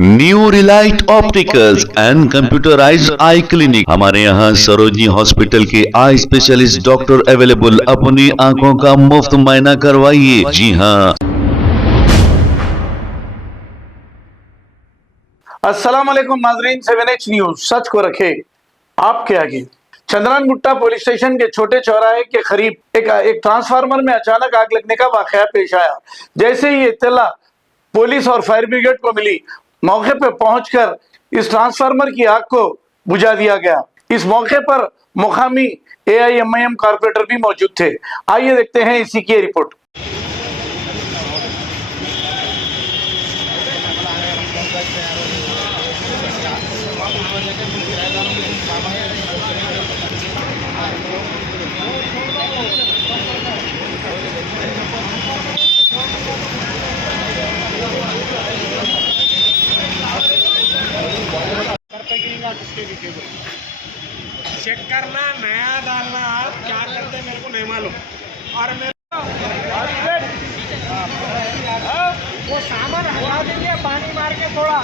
New Relight opticals and computerised I clinic. हमारे यहाँ Sarojini hospital के आई स्पेशलिस्ट डॉक्टर अवेलेबल। अपनी आंखों का मुफ्त मुआयना करवाइए। जी हाँ। अस्सलाम वालेकुम नाजरीन, 7H न्यूज सच को रखे आपके आगे। चंद्रान गुट्टा पुलिस स्टेशन के छोटे चौराहे के करीब एक ट्रांसफार्मर में अचानक आग लगने का वाकया पेश आया। जैसे ही इत्तला पुलिस और फायर ब्रिगेड को मिली, मौके पर पहुंचकर इस ट्रांसफार्मर की आग को बुझा दिया गया। इस मौके पर मुकामी AIMIM कारपोरेटर भी मौजूद थे। आइए देखते हैं इसी की रिपोर्ट। चेक करना, नया डालना, आप क्या करते हैं मेरे को नहीं मालूम। और वो सामान हटा देंगे, पानी मार के थोड़ा।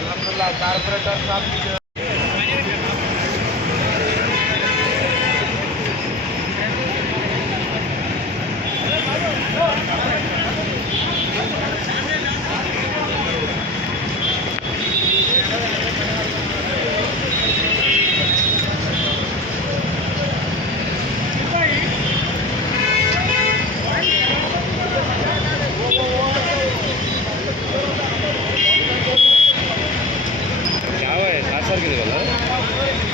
अल्हम्दुलिल्लाह कारपोरेटर साहब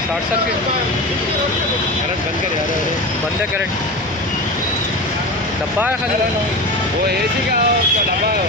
शॉर्ट सर्किट करंट बंद कर यार, बंद है करंट। डब्बा है खाली, वो AC का उसका डब्बा है।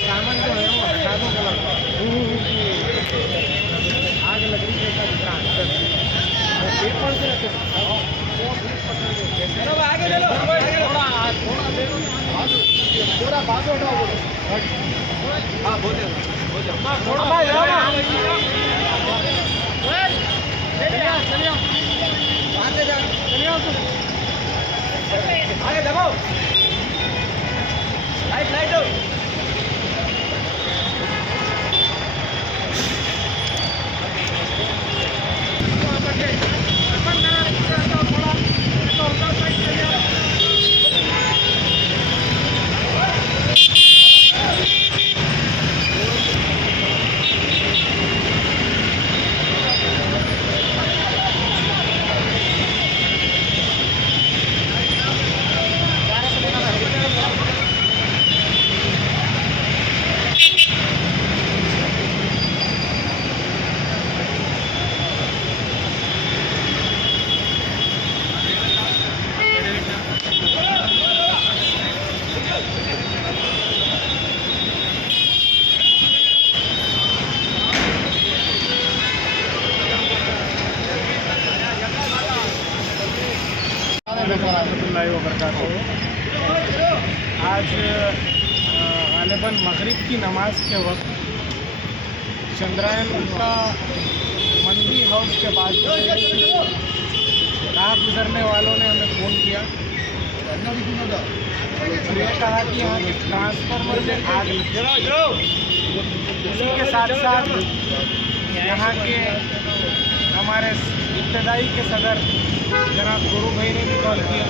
सामान जो है वो हटा दो, आग लग रही है सब आगे ले लो, थोड़ा पूरा बात उठाओ। हाँ बोले आगे दबाओ, लाइट लाइट दो। आज गालिबन मगरिब की नमाज के वक्त चंद्रायन का मंडी हाउस के बाद राह गुजरने वालों ने हमें फ़ोन किया और ये कहा कि यहाँ के ट्रांसफार्मर में आग लगी। इसी के साथ साथ यहाँ के हमारे इब्तदाई के सदर जनाब गुरु भाई ने भी कॉल किया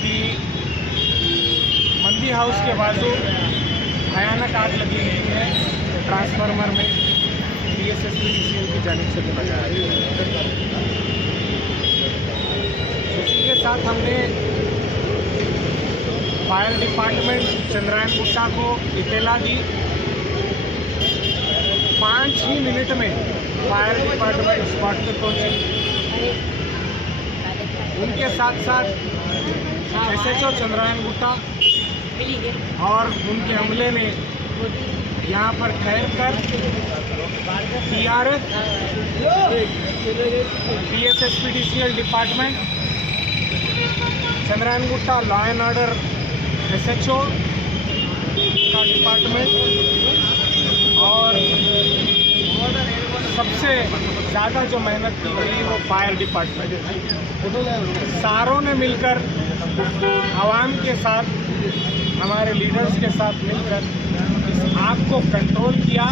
कि मंडी हाउस के बाजू भयानक आग लगी हुई है ट्रांसफार्मर में। PSSPDCL की जानिब से बताया गया। इसी के साथ हमने फायर डिपार्टमेंट चंद्रायन गुट्टा को इत्तला दी। 5 ही मिनट में फायर डिपार्टमेंट स्पॉट पे पहुंचे। उनके साथ साथ SHO चंद्रायन गुट्टा और उनके अमले ने यहाँ पर ठहर कर TRF, PSSPDCL department, Chandrayan Gutta law and order SHO का डिपार्टमेंट और सबसे ज़्यादा जो मेहनत की गई वो फायर डिपार्टमेंट, सारों ने मिलकर आवाम के साथ, हमारे लीडर्स के साथ मिलकर इस आग को कंट्रोल किया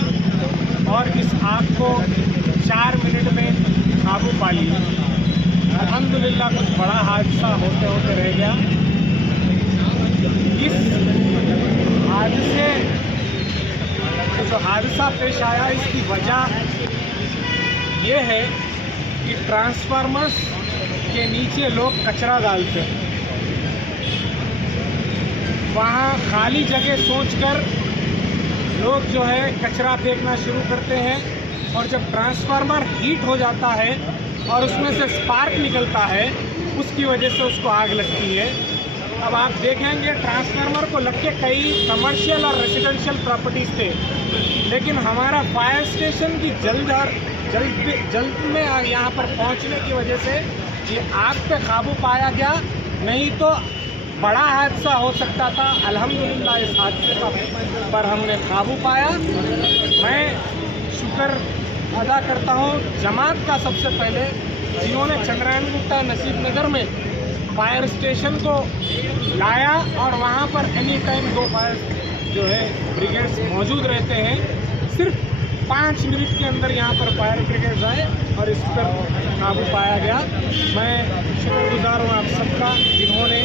और इस आग को 4 मिनट में काबू पा लिया। अल्हम्दुलिल्लाह कुछ बड़ा हादसा होते होते रह गया। इस हादसे जो हादसा पेश आया इसकी वजह ये है कि ट्रांसफार्मर्स के नीचे लोग कचरा डालते हैं। वहाँ खाली जगह सोचकर लोग जो है कचरा फेंकना शुरू करते हैं और जब ट्रांसफार्मर हीट हो जाता है और उसमें से स्पार्क निकलता है, उसकी वजह से उसको आग लगती है। अब आप देखेंगे ट्रांसफार्मर को लग के कई कमर्शियल और रेसिडेंशियल प्रॉपर्टीज़ थे, लेकिन हमारा फायर स्टेशन की जल्द में यहाँ पर पहुँचने की वजह से ये आग पे काबू पाया गया, नहीं तो बड़ा हादसा हो सकता था। अल्हम्दुलिल्लाह इस हादसे पर हमने काबू पाया। मैं शुक्र अदा करता हूँ जमात का सबसे पहले, जिन्होंने चंद्रायन गुट्टा नसीब नगर में फायर स्टेशन को लाया और वहाँ पर एनी टाइम 2 फायर जो है ब्रिगेड्स मौजूद रहते हैं। सिर्फ 5 मिनट के अंदर यहाँ पर फायर ब्रिगेड्स आए और इस पर काबू पाया गया। मैं शुक्रगुजार हूँ आप सबका, जिन्होंने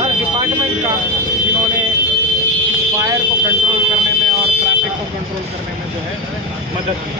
हर डिपार्टमेंट का, जिन्होंने इस फायर को कंट्रोल करने में और ट्रैफिक को कंट्रोल करने में जो है मदद की।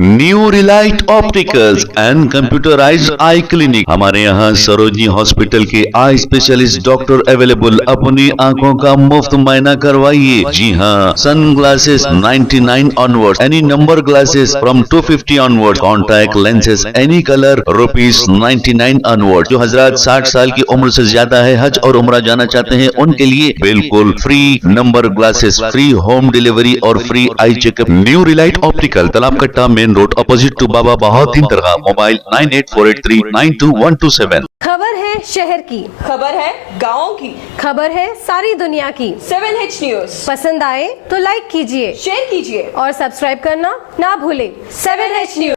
New Relight opticals and computerised I clinic. हमारे यहाँ सरोजनी हॉस्पिटल के आई स्पेशलिस्ट डॉक्टर अवेलेबल। अपनी आंखों का मुफ्त मायना करवाइए। जी हाँ, sunglasses 99 onward, any number glasses from 250 onward, contact lenses any colour ₹99 onward. जो हजरात 60 साल की उम्र से ज्यादा है, हज और उम्रा जाना चाहते हैं, उनके लिए बिल्कुल free number glasses, free home delivery और free eye checkup. New relight optical, Talab Katta, main road, opposite to Baba Bahauddin दरगाह। मोबाइल 9848392127। खबर है शहर की, खबर है गाँव की, खबर है सारी दुनिया की। 7H न्यूज पसंद आए तो लाइक कीजिए, शेयर कीजिए और सब्सक्राइब करना ना भूलें। 7H news.